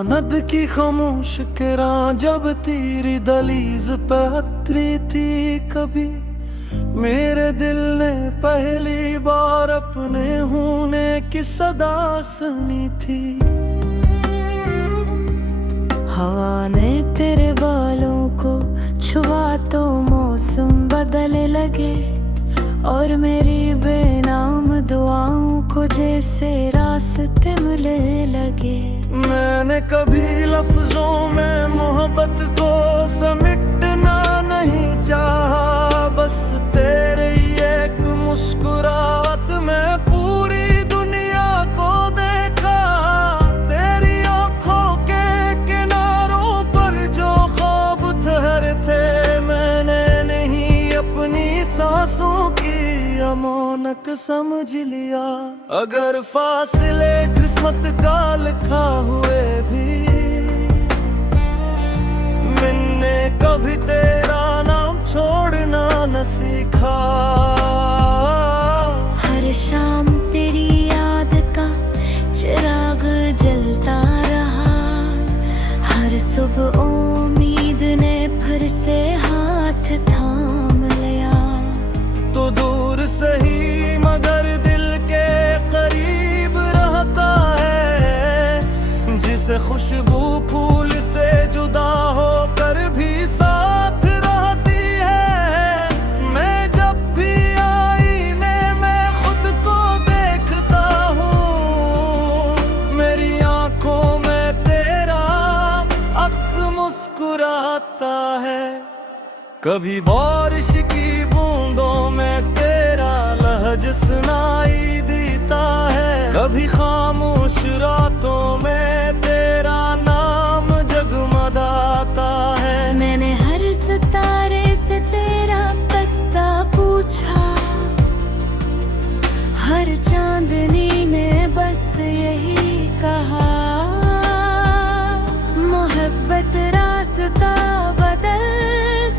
नद की खामोश किरण जब तेरी दहलीज पे उतरी थी कभी, मेरे दिल ने पहली बार अपने होने की सदा सुनी थी। हवा ने तेरे बालों को छुआ तो मौसम बदलने लगे, और मेरी बेनाम दुआओं को जैसे रास्ते मिलने लगे। मैंने कभी लफ्जों में मोहब्बत को समेटना नहीं चाहा, बस तेरे एक मुस्कुराहट में पूरी दुनिया को देखा। तेरी आंखों के किनारों पर जो ख्वाब ठहरे थे, मैंने नहीं अपनी सांसों की अमानत समझ लिया। अगर फासले किस्मत का लिखा हुए भी, मैंने कभी तेरा नाम छोड़ना न सीखा। हर शाम तेरी याद का चिराग जलता रहा, हर सुबह उम्मीद ने फिर से हाथ थाम लिया। तो दूर सही मगर दिल के करीब रहता है, जिसे खुशबू फूल से जुदा होकर भी साथ रहती है। मैं जब भी आईने में खुद को देखता हूँ, मेरी आंखों में तेरा अक्स मुस्कुराता है। कभी बारिश की बूंदों में तेरा लहज सुनाई देता है, कभी खामोश रातों में तेरा नाम जगमगाता है। मैंने हर सितारे से तेरा पता पूछा, हर चांदनी ने बस यही कहा। मोहब्बत रास्ता बदल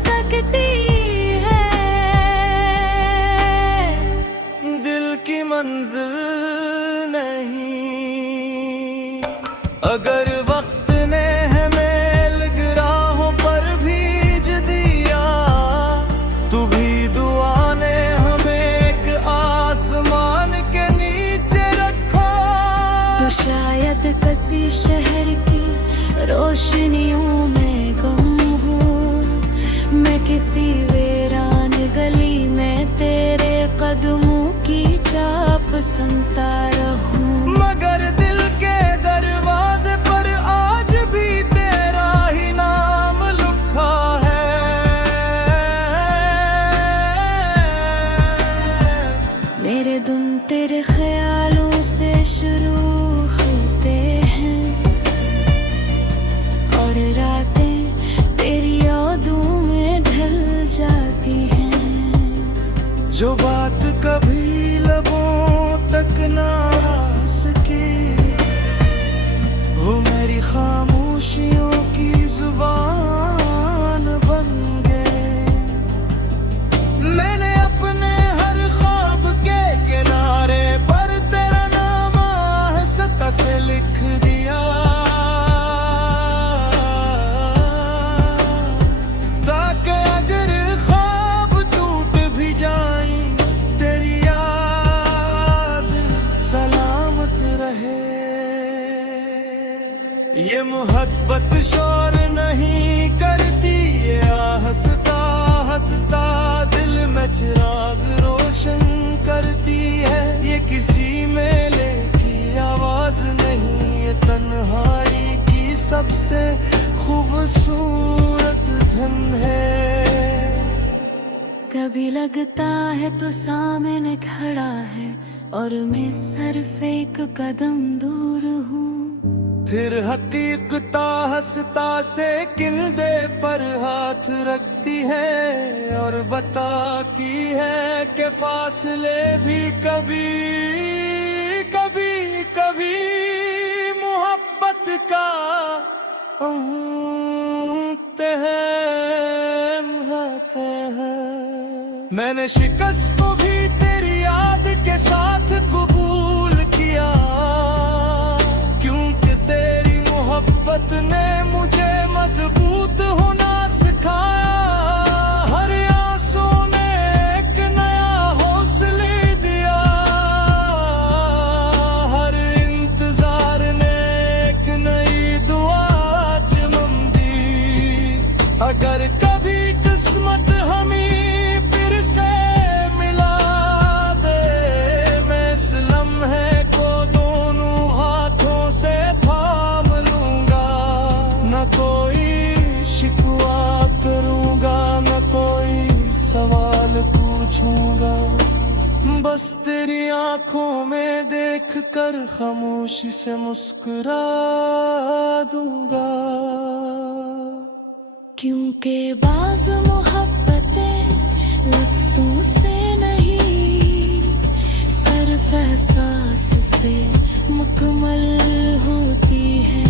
सकती है, दिल की मंजिल नहीं। अगर वक्त ने हमें गिराहों पर भीज दिया, तू भी दुआ ने हमें एक आसमान के नीचे रखा। तो शायद किसी शहर की रोशनियों में गुम हूँ, मैं किसी वीरान गली में तेरे कदमों की चाप सुनता रहूं। मगर दिल के दरवाजे पर आज भी तेरा ही नाम लिखा है। मेरे दिन तेरे ख्यालों से शुरू होते हैं, और रातें तेरी यादों में ढल जाती हैं। जो बात कभी लबों तक ना आ सकी, वो मेरी खामोशियों की जुबान बन गए। मैंने अपने हर ख्वाब के किनारे पर तेरा नाम आहिस्ता से लिख दिया, ताकि अगर ख्वाब टूट भी जाए, तेरी याद सलामत रहे। ये मोहब्बत शोर नहीं करती, ये हंसता हंसता दिल में चिराग रोशन करती है। ये किसी मेले की आवाज नहीं, ये तन्हाई की सबसे खूबसूरत धन है। कभी लगता है तो सामने खड़ा है, और मैं सिर्फ एक कदम दूर हूँ। फिर हकीकता हंसता से किल्दे पर हाथ रखती है, और बताती है कि फासले भी कभी कभी कभी मोहब्बत का है। मैंने शिकस्त को भी तेरी याद के साथ कबूल किया, क्योंकि तेरी मोहब्बत आंखों में देख कर खामोशी से मुस्कुरा दूंगा। क्योंकि बाज़ मोहब्बतें लफ्ज़ों से नहीं, सिर्फ एहसास से मुकम्मल होती है।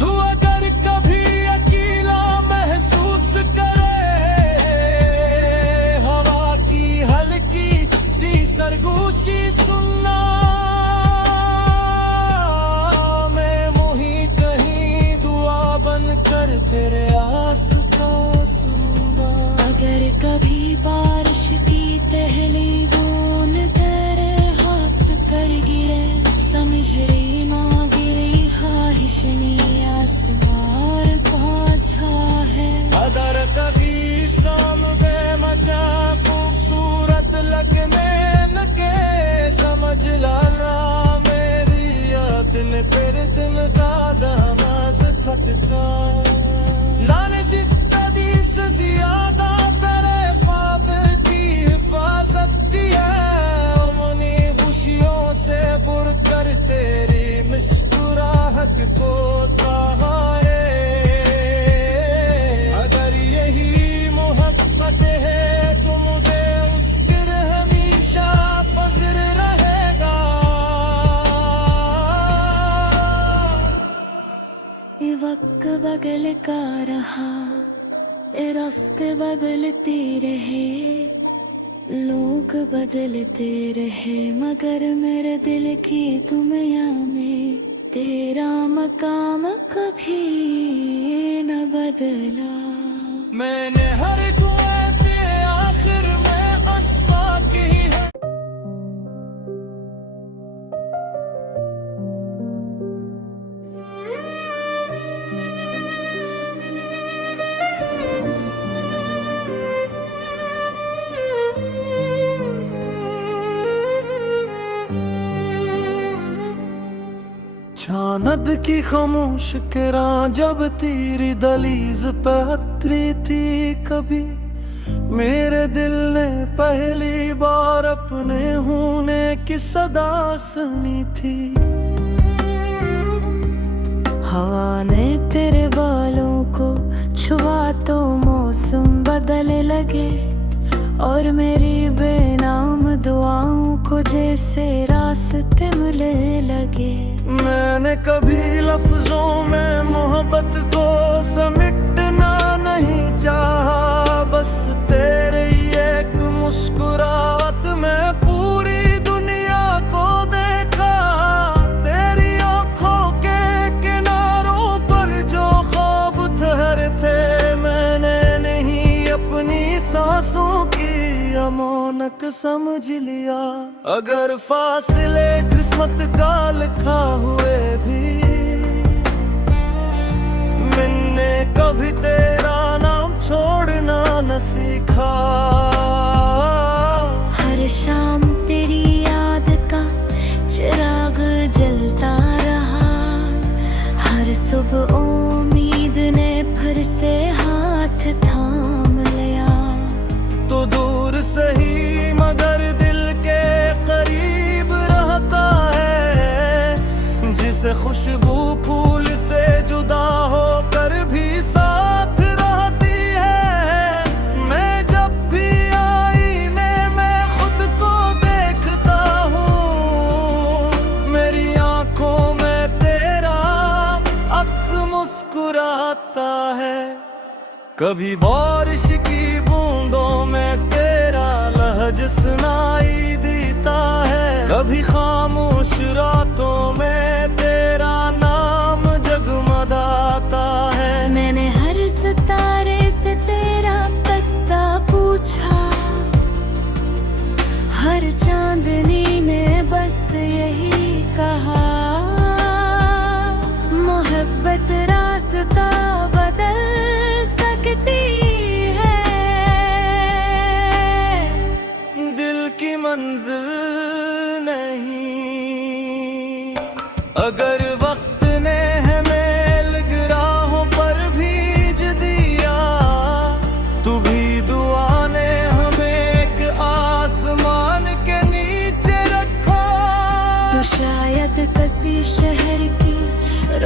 तू अगर कभी अकेला महसूस करे, हवा की हल्की सी सरगोशी सुनना, मैं मोही कहीं दुआ बनकर तेरे आस पास हूँगा। अगर कभी बारिश की पहली बूंद तेरे हाथ कर गिरे, समझ रही ना गिरी ख्वाहिश नहीं, आसमान पहुंचा है। अगर कभी शाम बेमचा खूबसूरत लगने लगे, समझ लाना मेरी याद ने तेरे दिन का दहमास थकता। लाने से कदीस ज्यादा तेरे ख्वाब की हिफाजत की है, उन्हीं खुशियों से बुर कर तेरी मुस्कुराहट को सहारे। अगर यही मोहब्बत है तो मुझे उस दिन हमेशा फज़र रहेगा। ये वक्त बगल का रहा, ये रास्ते बदलते रहे, लोग बदलते रहे, मगर मेरे दिल की दुनिया में तेरा मकाम कभी न बदला। मैंने हर दुआ के आखिर में अस्मा की है। चांद की खामोश किरण जब तेरी दहलीज पे उतरी थी, कभी मेरे दिल ने पहली बार अपने होने की सदा सुनी थी। हवा ने तेरे बालों को छुआ तो मौसम बदलने लगे, और मेरी बेनाम दुआओं को जैसे रास्ते मिलने लगे। मैंने कभी लफ्जों में मोहब्बत को समेटना नहीं चाहा, बस तेरे एक मुस्कुराहट में पूरी दुनिया को देखा। तेरी आंखों के किनारों पर जो ख्वाब ठहरे थे, मैंने नहीं अपनी सांसों की अमानत समझ लिया। अगर फासले किस्मत का लिखा हुए भी, मैंने कभी तेरा नाम छोड़ना न सीखा। हर शाम तेरी याद का चिराग जलता रहा, हर सुबह उम्मीद ने फिर से हाथ थाम लिया। तो दूर सही मगर दिल के करीब रहता है, जिसे खुशबू फूल से जुदा होकर भी साथ रहती है। मैं जब भी आईने में खुद को देखता हूँ, मेरी आंखों में तेरा अक्स मुस्कुराता है। कभी बारिश की बूंदों में तेरा लहज सुनाई देता है, कभी खामोश रातों में तेरा नाम जगमगाता है। मैंने हर सितारे से तेरा पता पूछा, हर चांदनी ने बस यही कहा, मोहब्बत रास्ता बदल सकती है, दिल की मंजिल नहीं। अगर वक्त ने हमें गिराहों पर भीज दिया, तू भी दुआ ने हमें एक आसमान के नीचे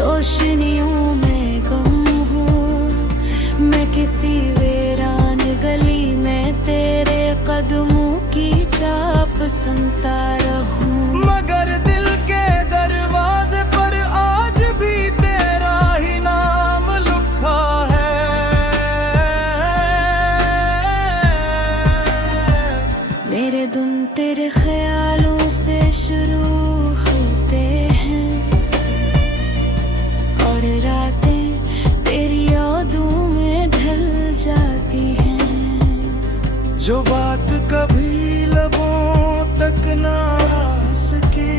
रोशनियों में गुम हूँ। मैं किसी वीरान गली में तेरे कदमों की चाप सुनता रहूं। मगर दिल के दरवाजे पर आज भी तेरा ही नाम लिखा है। मेरे दिन तेरे ख्यालों से शुरू होते हैं और रातें तेरी यादों में ढल जाती हैं। जो बात कभी लबों तक ना आ सकी,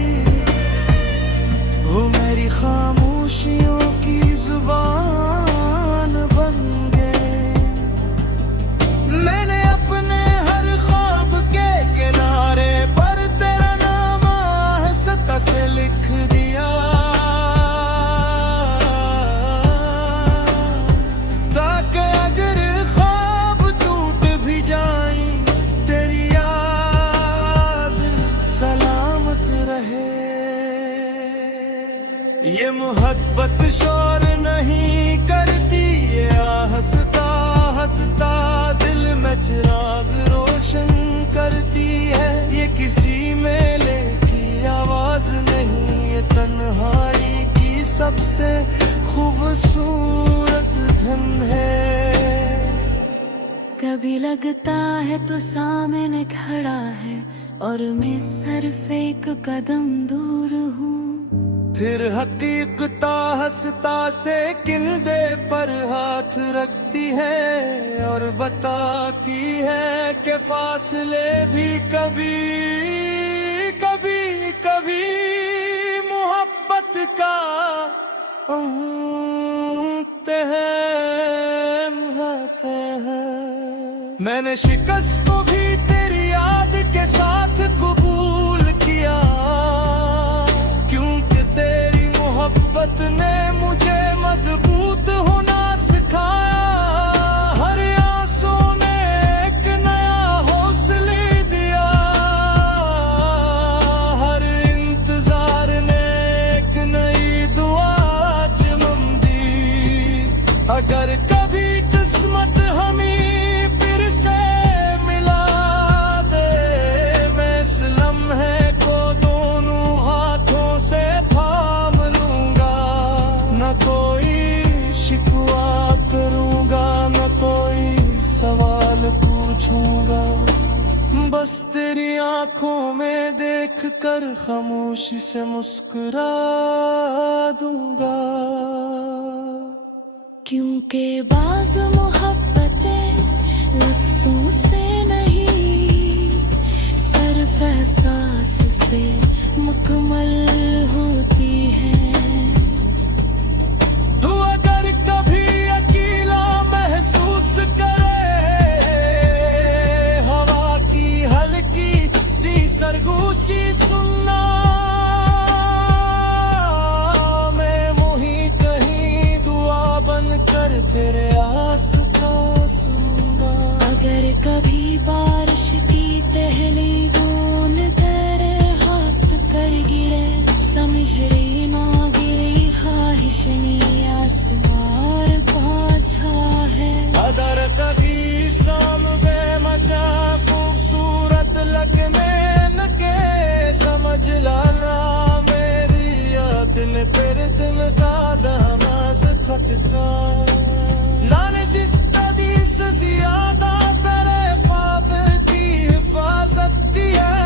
वो मेरी खामोशियों की जुबान बन गए। मैंने अपने हर ख्वाब के किनारे पर तेरा नाम आहस्ता से लिख दिया, ताकि अगर ख्वाब टूट भी जाए तेरी याद सलामत रहे। ये मोहब्बत शोर नहीं करती, ये हंसता हंसता दिल में चिराग रोशन करती है। ये किसी मेले की आवाज नहीं, ये तन्हाई की सबसे खूबसूरत धन है। कभी लगता है तो सामने खड़ा है और मैं सिर्फ एक कदम दूर हूँ। फिर हकीकत हंसता से किल्दे पर हाथ रखती है और बताती है कि फासले भी कभी कभी कभी मोहब्बत का होते हैं। मैंने शिकस्त को भी तेरी याद के साथ कबूल किया, क्योंकि तेरी मोहब्बत ने मुझे मजबूत होना सिखाया। हर आंसू ने एक नया हौसले दिया, हर इंतजार ने एक नई दुआ जन्म दी। अगर कभी किस्मत हमें फिर से मिला दे, मैं इस लम्हे को दोनों हाथों से थाम लूंगा। न कोई शिकवा करूंगा, न कोई सवाल पूछूंगा, बस तेरी आंखों में देख कर खामोशी से मुस्कुरा दूंगा। क्योंकि बाज़ मोहब्बतें लफ्ज़ों से नहीं, सिर्फ एहसास से मुकम्मल होती हैं। तू अगर कभी अकेला महसूस करे, हवा की हल्की सी सरगोशी सुनना, मैं मोही कहीं दुआ बनकर तेरे आस पास आऊंगा। अगर कभी बारिश की पहली बूंद तेरे हाथ कर गिरे, समझ रही ना गिरी ख्वाहिश ने आसमान पहुंचा है। अगर कभी सामने मचा खूबसूरत लगने लगे, समझ लाना मेरी याद ने तेरे दिल का दामाज खटका। लाने जिंदगी से ज्यादा तेरे ख्वाब की हिफाजत की है।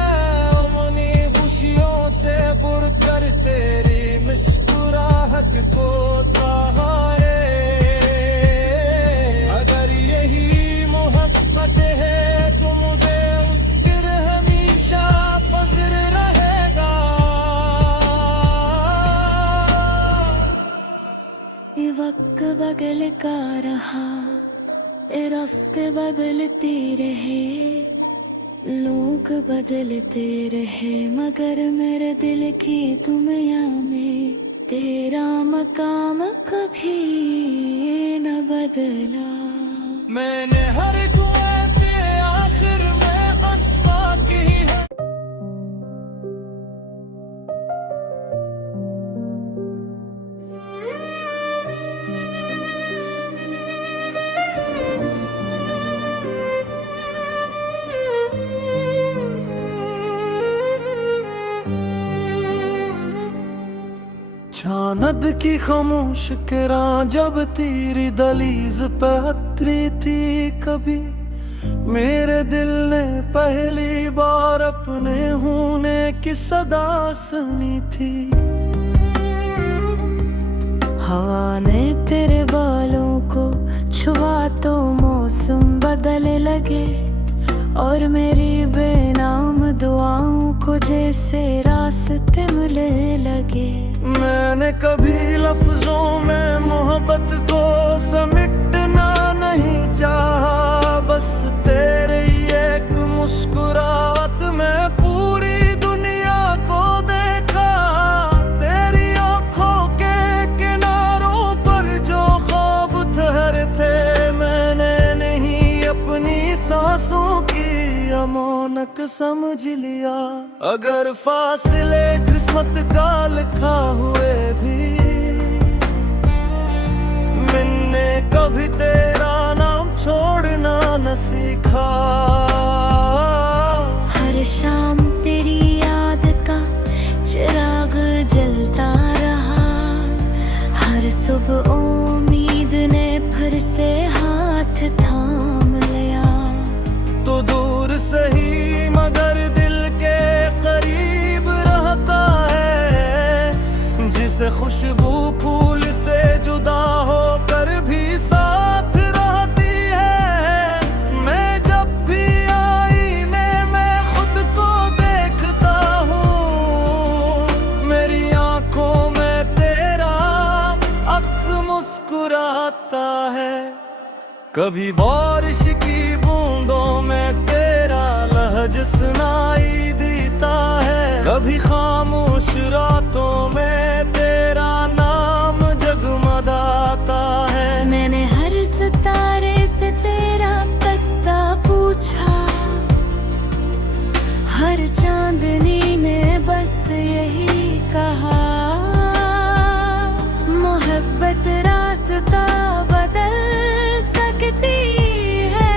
उन्हीं खुशियों से बुर कर तेरी मुस्कुराहट को सहारे। अगर यही मोहब्बत है तो मुझे उसके हमेशा फख्र रहेगा। ये वक्त बगल का रहा, ये रास्ते बदलते रहे, लोग बदलते रहे, मगर मेरे दिल की दुनिया में तेरा मकाम कभी न बदला। मैंने हर दुआ के आखिर में बस बाकी है। अमानत की खामोश किरण जब तेरी दहलीज पे उतरी थी कभी, मेरे दिल ने पहली बार अपने होने की सदा सुनी थी। हवा ने तेरे बालों को छुआ तो मौसम बदलने लगे, और मेरी बेनाम दुआओं को जैसे रास्ते मिलने लगे। मैंने कभी लफ्जों में मोहब्बत को समेटना नहीं चाहा, बस तेरे एक मुस्कुराहट में पूरी दुनिया को देखा। तेरी आंखों के किनारों पर जो ख्वाब ठहरे थे, मैंने नहीं अपनी सांसों की अमानत समझ लिया। अगर फासले किस्मत का लिखा हुए भी, मैंने कभी तेरा नाम छोड़ना न सीखा। हर शाम तेरी याद का चिराग जलता रहा, हर सुबह उम्मीद ने फिर से हाथ थाम लिया। तो दूर सही मगर दिल के करीब रहता है, जिसे खुशबू फूल से जुदा होकर भी साथ रहती है। मैं जब भी आईने में खुद को देखता हूँ, मेरी आंखों में तेरा अक्स मुस्कुराता है। कभी बारिश की बूंदों में तेरा लहज सुनाई देता है, कभी खामोश रातों में तेरा नाम जगमगाता है। मैंने हर सितारे से तेरा पता पूछा, हर चांदनी ने बस यही कहा, मोहब्बत रास्ता बदल सकती है,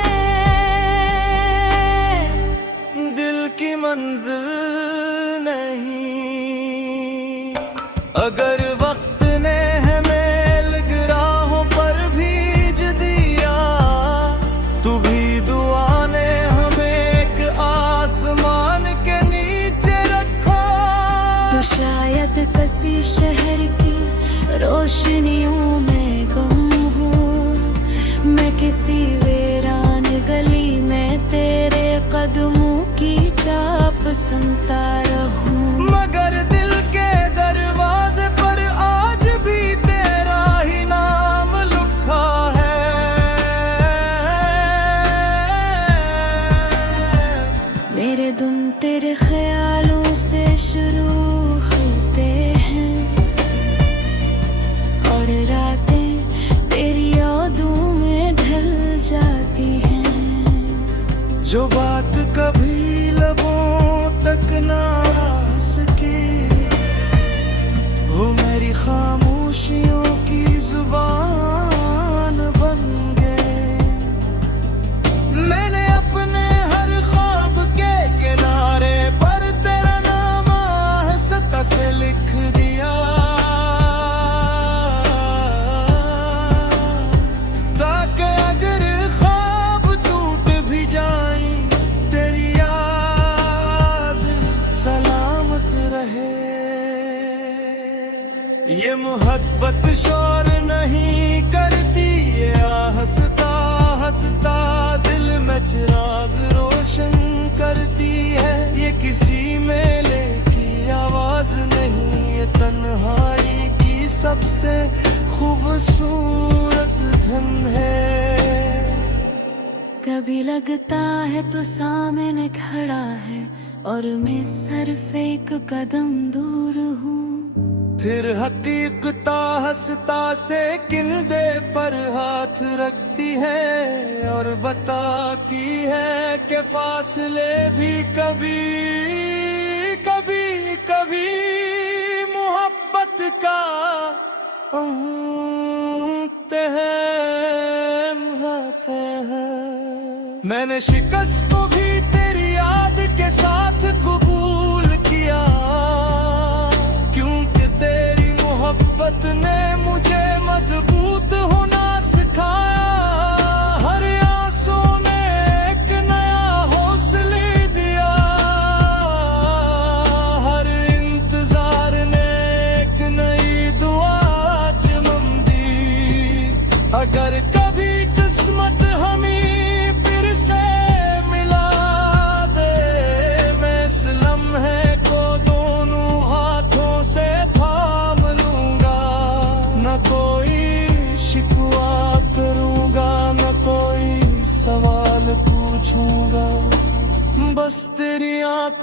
दिल की मंजिल नहीं। अगर वक्त ने हमें गिराहों पर भीज दिया, तू भी दुआ ने हमें एक आसमान के नीचे रखा। तो शायद किसी शहर की रोशनियों में गुम हूँ, मैं किसी वीरान गली में तेरे कदमों की चाप सुनता रहूं। मगर दिल के दरवाजे पर आज भी तेरा ही नाम लिखा है। मेरे दिन तेरे ख्यालों से शुरू होते हैं, और रातें तेरी यादों में ढल जाती हैं। जो बात कभी लबों तक ना आ सकी, वो मेरी खामोशियों की जुबान बन गए। मैंने अपने हर ख्वाब के किनारे पर तेरा नाम आहिस्ता से लिख दिया, ताकि अगर ख्वाब टूट भी जाए, तेरी याद सलामत रहे। ये मोहब्बत शोर नहीं करती, ये हंसता हंसता दिल में चिराग रोशन करती है। ये किसी मेले की आवाज नहीं, ये तन्हाई की सबसे खूबसूरत धन है। कभी लगता है तो सामने खड़ा है, और मैं सिर्फ एक कदम दूर हूँ। फिर हकीकता हंसता से किल्दे पर हाथ रखती है, और बताती है कि फासले भी कभी कभी कभी मोहब्बत का मैंने शिकस्त को भी तेरी याद के साथ कबूल किया, क्योंकि तेरी मोहब्बत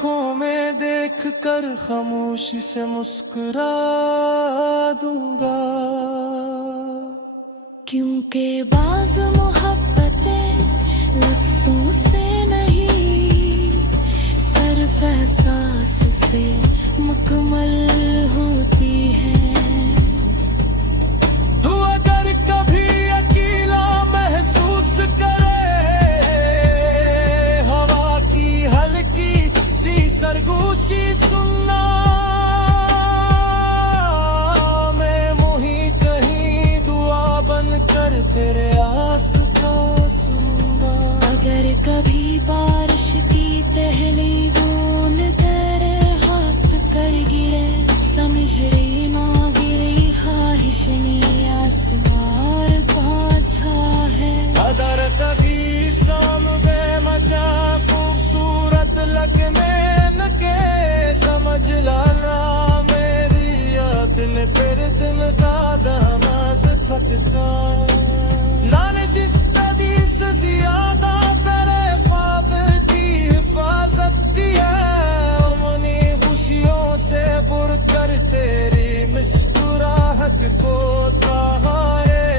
आंखों में देख कर खामोशी से मुस्कुरा दूंगा। क्योंकि बाज़ मोहब्बतें लफ्ज़ों से नहीं, सिर्फ एहसास से मुकम्मल होती है। तू अगर कभी अकेला महसूस करे, हवा की हल्की सी सरगोशी सुनना, मैं मोही कहीं दुआ बन कर तेरे आस पास हूँगा। अगर कभी बारिश की पहली बूंद तेरे हाथ कर गिरे, समझ रही ना गिरी ख्वाहिश ने आसमान पहुँचा है। अगर कभी सामने मचा खूबसूरत लगने लगे, समझ लाना मेरी याद ने तेरे दिल दादा नाज थकता। लाने से तदीस ज्यादा तेरे ख्वाब की हिफाजत की है। उन्हीं खुशियों से बुर कर तेरी मुस्कुराहट को थामा है।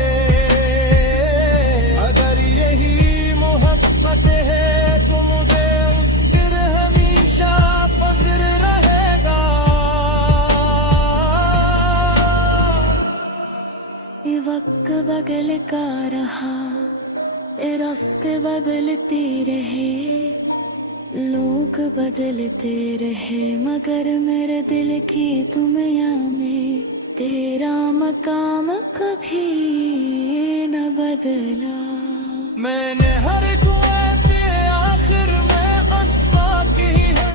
अगर यही मोहब्बत है तो मुझे उस पर हमेशा फज़र रहेगा। ये वक्त बदलता रहा, ये रास्ते बदलते रहे, लोग बदलते रहे, मगर मेरे दिल की दुनिया में तेरा मकाम कभी न बदला। मैंने हर दुआ के आखिर में अस्मा की है।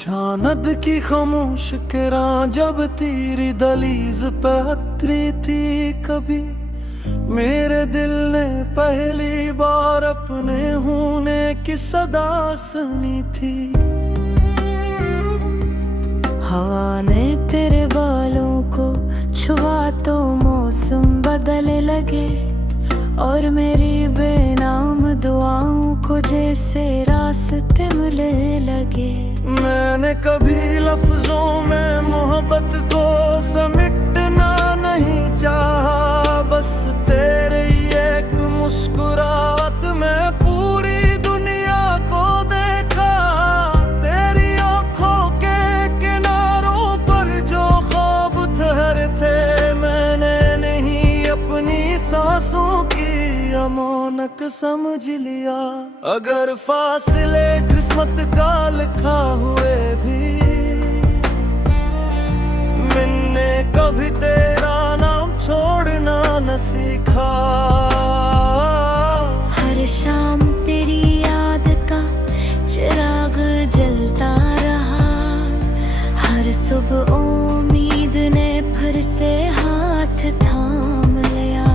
चांद की खामोश किरण जब तेरी दहलीज पे उतरी थी, कभी मेरे दिल ने पहली बार अपने होने की सदा सुनी थी। हवा ने तेरे बालों को छुआ तो मौसम बदलने लगे, और मेरी बेनाम दुआओं को जैसे रास्ते मिलने लगे। मैंने कभी लफ्जों में मोहब्बत को समेटना नहीं चाहा, बस तेरे एक मुस्कुराहट में पूरी दुनिया को देखा। तेरी आंखों के किनारों पर जो ख्वाब ठहरे थे, मैंने नहीं अपनी सांसों की अमानत समझ लिया। अगर फासले किस्मत का लिखा हुए भी, मैंने कभी तेरा नाम छोड़ना न सीखा। हर शाम तेरी याद का चिराग जलता रहा, हर सुबह उम्मीद ने फिर से हाथ थाम लिया।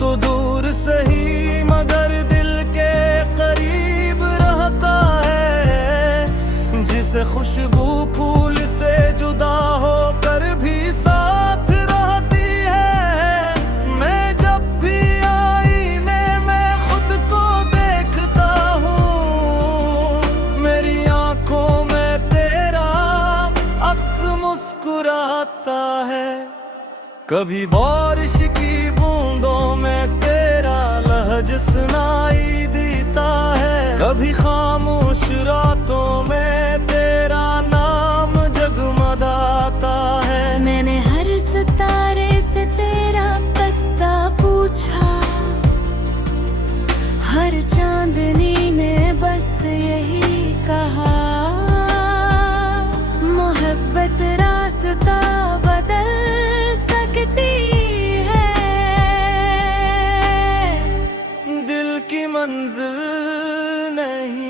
तो दूर सही मगर दिल के करीब रहता है, जिसे खुशबू फूल से जुदा होकर भी साथ रहती है। मैं जब भी आईने में खुद को देखता हूँ, मेरी आंखों में तेरा अक्स मुस्कुराता है। कभी बारिश की बूंदों में तेरा लहज सुनाई देता है, कभी खामोश रातों में तेरा नाम जगमगाता है। मैंने हर सितारे से तेरा पता पूछा, हर चांदनी ने बस यही कहा, मोहब्बत रास्ता बदल सकती है। दिल की मंजिल नहीं,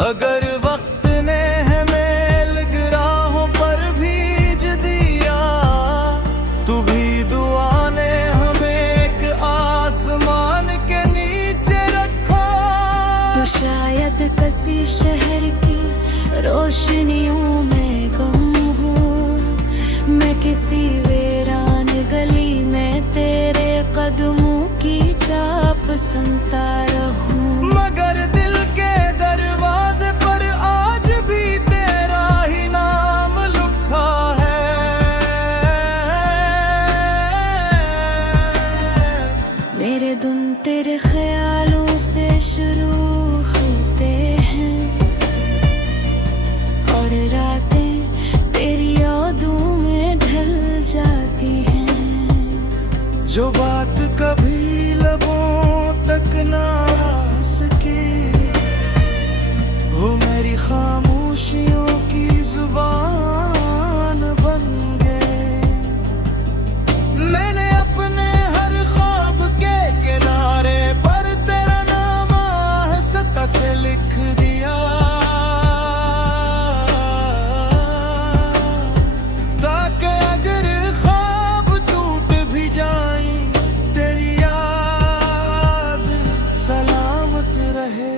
अगर वक्त ने हमें गिराहों पर भीज दिया, तू भी दुआ ने हमें एक आसमान के किसी शहर की रोशनियों में गुम हूँ, मैं किसी वीरान गली में तेरे कदमों की चाप सुनता रहूं। मगर दिल के दरवाजे पर आज भी तेरा ही नाम लिखा है। मेरे दिन तेरे ख्यालों से शुरू होते हैं और रातें तेरी यादों में ढल जाती हैं। जो बात कभी लबों तक ना आ सकी, वो मेरी खामोशियों की जुबान बन गए। मैंने अपने हर ख्वाब के किनारे पर तेरा नाम आहिस्ता से लिख दिया, ताकि अगर ख्वाब टूट भी जाए तेरी याद सलामत रहे।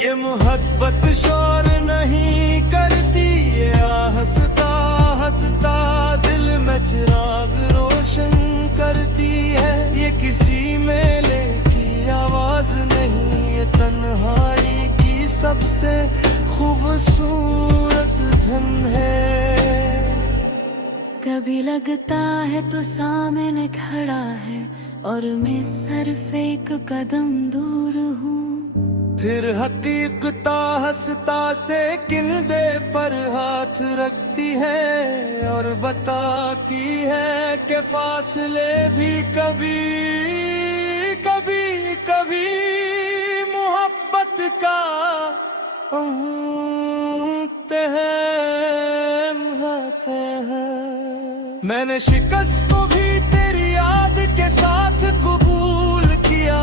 ये मोहब्बत शोर नहीं करती, ये हंसता हंसता दिल में चिराग रोशन करती है। ये किसी मेले की आवाज नहीं, ये तन्हाई की सबसे खूबसूरत धन है। कभी लगता है तो सामने खड़ा है और मैं सिर्फ एक कदम दूर हूँ। फिर हकीकता हंसता से किल्दे पर हाथ रखती है और बताती है कि फासले भी कभी कभी कभी मोहब्बत का हैं। मैंने शिकस्त को भी तेरी याद के साथ कबूल किया,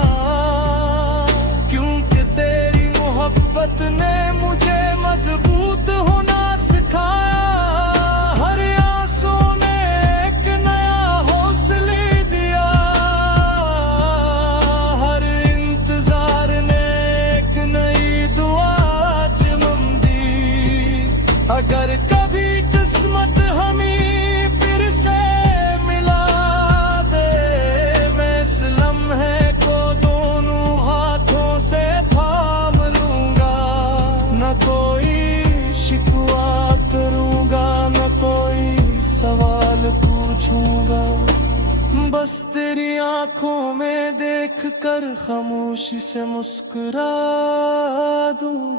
क्योंकि तेरी मोहब्बत ने मुझे मजबूत होना सिखाया। हर आंसू ने एक नया हौसले दिया, हर इंतजार ने एक नई दुआ जन्म दी। अगर कभी किस्मत हमें फिर से मिला दे, मैं इस लम्हे को दोनों हाथों से थाम लूंगा। न कोई शिकवा करूंगा, न कोई सवाल पूछूंगा, बस तेरी आंखों में देख कर खामोशी से मुस्कुरा दूंगा।